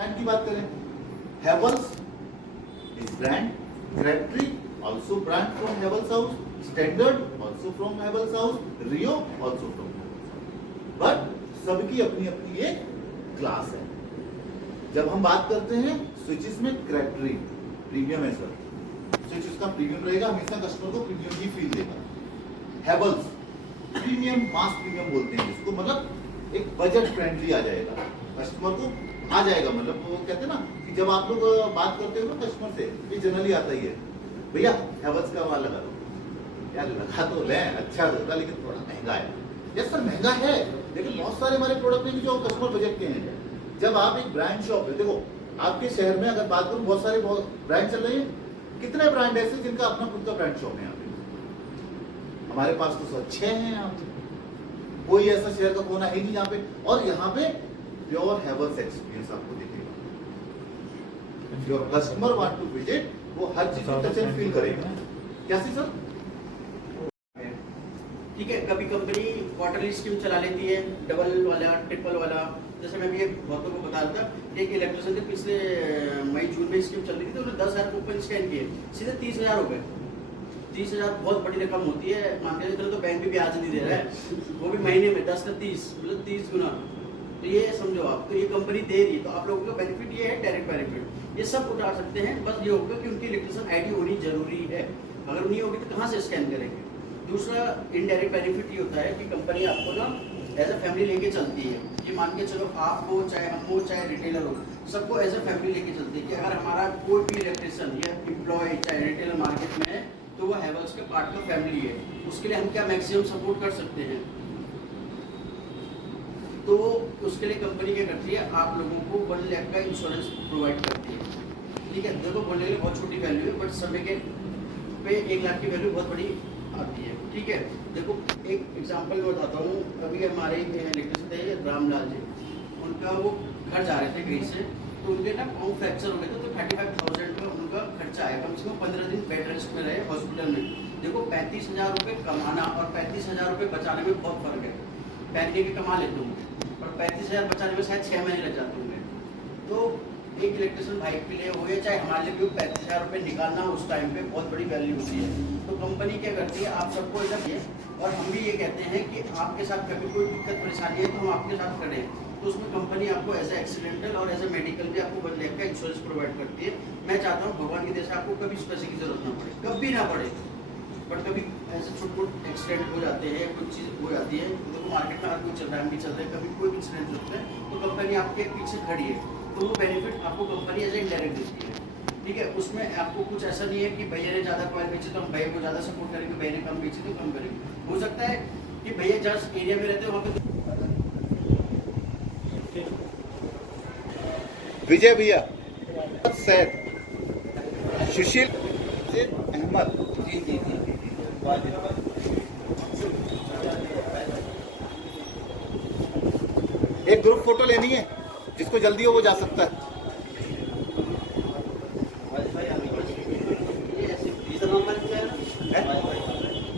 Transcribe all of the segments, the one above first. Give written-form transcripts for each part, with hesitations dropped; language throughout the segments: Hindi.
ब्रांड की बात करें, हेवल्स इज ब्रांड, क्रेटरी also brand from Havells House, Standard also from Havells House, Rio also from Havells House. But सबकी अपनी अपनी एक क्लास है। जब हम बात करते हैं स्विचेस में, क्रेटरी प्रीमियम है सर, स्विच उसका प्रीमियम रहेगा, हमेशा कस्टमर को प्रीमियम ही फील देगा। हेवल्स प्रीमियम, मास प्रीमियम बोलते हैं जिसको, मतलब एक बजट फ्रेंडली आ जाएगा, कस्टमर को आ जाएगा। मतलब वो कहते हैं ना कि जब आप लोग बात करते हो ना कस्टमर से, ये जनरली आता ही है, भैया हेवल्स का माल लगा दो यार, लगा तो ले, अच्छा होगा लेकिन थोड़ा महंगा है। यस सर महंगा है, लेकिन बहुत सारे हमारे प्रोडक्ट हैं जो कस्टमर बजट के हैं। जब आप एक ब्रांड शॉप है, देखो आपके शहर में अगर बात करूं, बहुत सारे ब्रांड चल रहे हैं। कितने ब्रांड ऐसे जिनका अपना खुद का ब्रांड शॉप है यहाँ पे? हमारे पास तो सब 6 हैं यहाँ पे, कोई ऐसा शहर का कोना है नहीं जहाँ पे। और यहाँ पे प्योर हेवल्स एक्सपीरियंस आपको दिखेगा। Your customer want to visit, वो हर चीज को टच एंड फील करेगा। कैसे सर? ठीक है, कभी कंपनी क्वार्टरली स्कीम चला लेती है, डबल वाला, ट्रिपल वाला। जैसे मैं भी एक बहुतों को बता रहा था, एक इलेक्ट्रिशियन ने पिछले मई जून में स्कीम चल रही थी, तो उन्होंने 10,000 कूपन स्कैन किए, सीधे 30,000 हो गए। 30,000 बहुत बड़ी रकम होती है, मान के चलो तो बैंक भी ब्याज नहीं दे रहा है, वो भी महीने में 10 का 30, मतलब 30 गुना। तो ये समझो आप, तो ये कंपनी दे रही है, तो आप लोगों का बेनिफिट ये है, डायरेक्ट बेनिफिट ये सब उठा सकते हैं। बस ये होगा कि उनकी इलेक्ट्रिशियन आईडी होनी जरूरी है, अगर नहीं होगी तो कहाँ से स्कैन करेंगे। दूसरा इनडायरेक्ट बेनिफिट ये होता है कि कंपनी आपको ना एज अ फैमिली लेके चलती है। कि मान के चलो आप हो, चाहे हम हो, चाहे रिटेलर हो, सबको एज अ फैमिली लेके चलती है। कि अगर हमारा कोई भी इलेक्ट्रिशियन या एम्प्लॉय चाहे रिटेलर मार्केट में है, तो वो हेवल्स के पार्ट का फैमिली है। उसके लिए हम क्या मैक्सिमम सपोर्ट कर सकते हैं, तो उसके लिए कंपनी क्या करती है, आप लोगों को 1 लाख का इंश्योरेंस प्रोवाइड करती है। ठीक है, देखो बोलने के लिए बहुत छोटी वैल्यू है, बट समय के पे 1 लाख की वैल्यू बहुत बड़ी आती है। ठीक है, देखो एक एग्जांपल मैं बताता हूँ। अभी हमारे इलेक्ट्रिसिटी थे रामलाल जी, उनका वो घर जा रहे थे कहीं से, तो उनके ना पाँव फ्रैक्चर हो गए थे, तो 35,000 का उनका खर्चा आया। कम से कम 15 दिन बेड रेस्ट में रहे हॉस्पिटल में। देखो 35,000 रुपये कमाना और 35,000 रुपये बचाने में बहुत फर्क है। 35 के कमा लेते होंगे और 35,000 बचाने में शायद 6 महीने लग जाते होंगे। तो एक इलेक्ट्रिशियन भाई के लिए हो या चाहे हमारे लिए भी, 35,000 रुपये निकालना उस टाइम पे बहुत बड़ी वैल्यू होती है। तो कंपनी क्या करती है, आप सबको ऐसा किए, और हम भी ये कहते हैं कि आपके साथ कभी कोई दिक्कत परेशानी है तो हम आपके साथ खड़े हैं। तो उसमें कंपनी आपको एज ए एक्सीडेंटल और एज ए मेडिकल भी आपको 1 लाख का इंश्योरेंस प्रोवाइड करती है। मैं चाहता हूँ भगवान की दया से आपको कभी पैसे की जरूरत ना पड़े, कभी ना पड़े। बट कभी ऐसे छोटे मोटे एक्सीडेंट हो जाते हैं, कुछ चीज़ हो जाती है, तो मार्केट में हर कोई चल रहा है, हम भी चल रहे हैं, कभी कोई इंसिडेंट होता है तो कंपनी आपके पीछे खड़ी है। तो वो बेनिफिट आपको कंपनी एज ए इनडायरेक्ट देती है। ठीक है, उसमें आपको कुछ ऐसा नहीं है कि भैया ने ज़्यादा कॉयल बेचे तो हम भैया को ज़्यादा सपोर्ट करेंगे, भैया ने कम बेचे तो कम करेंगे। हो सकता है कि भैया जिस एरिया में रहते हैं वहाँ पे विजय भैया, सैद, सुशील, अहमद, एक ग्रुप फोटो लेनी है, जिसको जल्दी हो वो जा सकता है।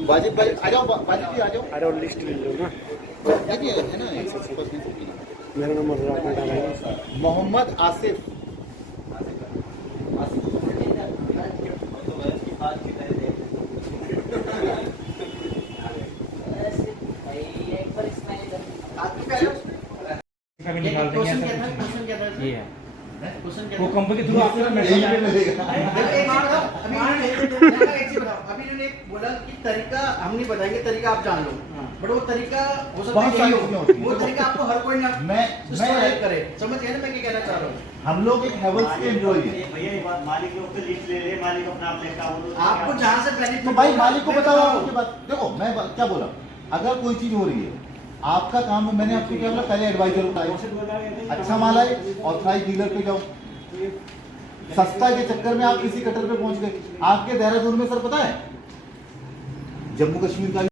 वाजिब भाई आ जाओ, वाजिब भी आ जाओ। अरे और लिस्ट ले लो ना, है ना, मेरा नंबर आपने डाला है। मोहम्मद आसिफ, वो कंपनी के थ्रू आपको मैसेज मिलेगा। अभी इन्होंने बोला कि तरीका हम नहीं बताएंगे, तरीका आप जान लो, बट वो तरीका हो सकता बहुत है सारी यही चीजें हो, होती हैं। वो तरीका आपको हर कोई ना मैं करे। समझ गए ना मैं क्या कहना चाह रहा हूँ? हम लोग एक हेवल्स के एम्प्लॉय हैं। भैया ये बात मालिक लोग तो लिस्ट ले ले, मालिक अपना आप लेता हो। आपको जहाँ से पहले तो भाई मालिक को बताओ आपकी बात। देखो मैं क्या बोला, अगर कोई चीज हो रही है, आपका काम है, मैंने आपको क्या बोला, पहले एडवाइजर उठाए, अच्छा माल आए, ऑथराइज डीलर पे जाओ। सस्ता के चक्कर में आप किसी कटर पे पहुंच गए। आपके देहरादून में सर पता है, जम्मू कश्मीर का